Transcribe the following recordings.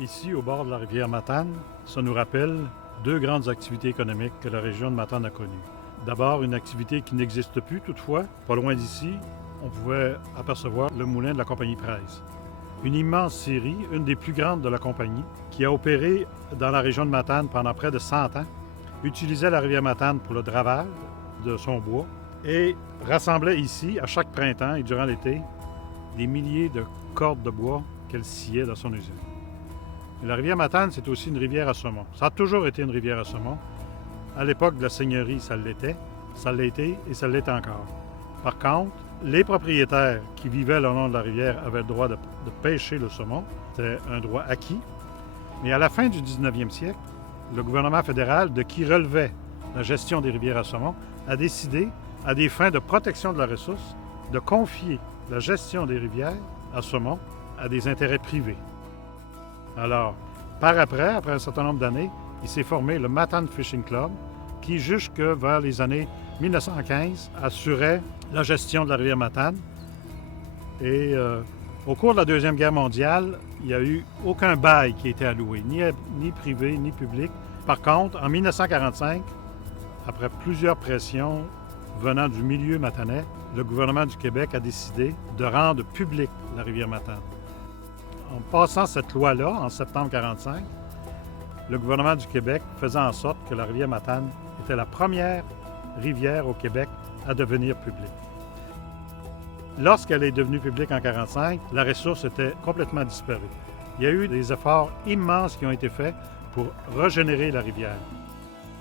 Ici, au bord de la rivière Matane, ça nous rappelle deux grandes activités économiques que la région de Matane a connues. D'abord, une activité qui n'existe plus toutefois. Pas loin d'ici, on pouvait apercevoir le moulin de la compagnie Presse. Une immense scierie, une des plus grandes de la compagnie, qui a opéré dans la région de Matane pendant près de 100 ans, utilisait la rivière Matane pour le dravage de son bois et rassemblait ici, à chaque printemps et durant l'été, des milliers de cordes de bois qu'elle sciait dans son usine. La rivière Matane, c'est aussi une rivière à saumon. Ça a toujours été une rivière à saumon. À l'époque de la seigneurie, ça l'était, ça l'a été et ça l'est encore. Par contre, les propriétaires qui vivaient le long de la rivière avaient le droit de pêcher le saumon. C'était un droit acquis. Mais à la fin du 19e siècle, le gouvernement fédéral, de qui relevait la gestion des rivières à saumon, a décidé, à des fins de protection de la ressource, de confier la gestion des rivières à saumon à des intérêts privés. Alors, après un certain nombre d'années, il s'est formé le Matane Fishing Club, qui, jusque vers les années 1915, assurait la gestion de la rivière Matane. Et au cours de la Deuxième Guerre mondiale, il n'y a eu aucun bail qui a été alloué, ni privé, ni public. Par contre, en 1945, après plusieurs pressions venant du milieu matanais, le gouvernement du Québec a décidé de rendre publique la rivière Matane. En passant cette loi-là, en septembre 1945, le gouvernement du Québec faisait en sorte que la rivière Matane était la première rivière au Québec à devenir publique. Lorsqu'elle est devenue publique en 1945, la ressource était complètement disparue. Il y a eu des efforts immenses qui ont été faits pour régénérer la rivière.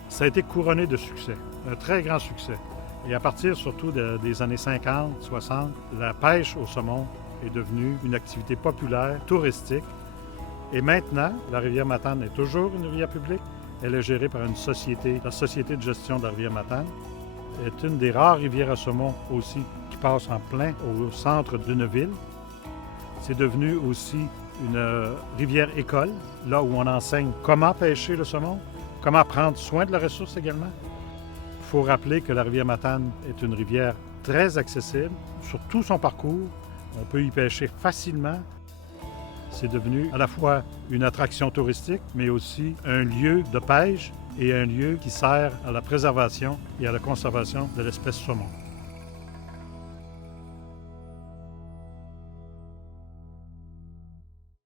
Ça a été couronné de succès, un très grand succès. Et à partir surtout des années 50, 60, la pêche au saumon est devenue une activité populaire, touristique. Et maintenant, la rivière Matane est toujours une rivière publique. Elle est gérée par une société, la Société de gestion de la rivière Matane. C'est une des rares rivières à saumon aussi qui passe en plein au centre d'une ville. C'est devenu aussi une rivière école, là où on enseigne comment pêcher le saumon, comment prendre soin de la ressource également. Il faut rappeler que la rivière Matane est une rivière très accessible sur tout son parcours. On peut y pêcher facilement. C'est devenu à la fois une attraction touristique, mais aussi un lieu de pêche et un lieu qui sert à la préservation et à la conservation de l'espèce saumon.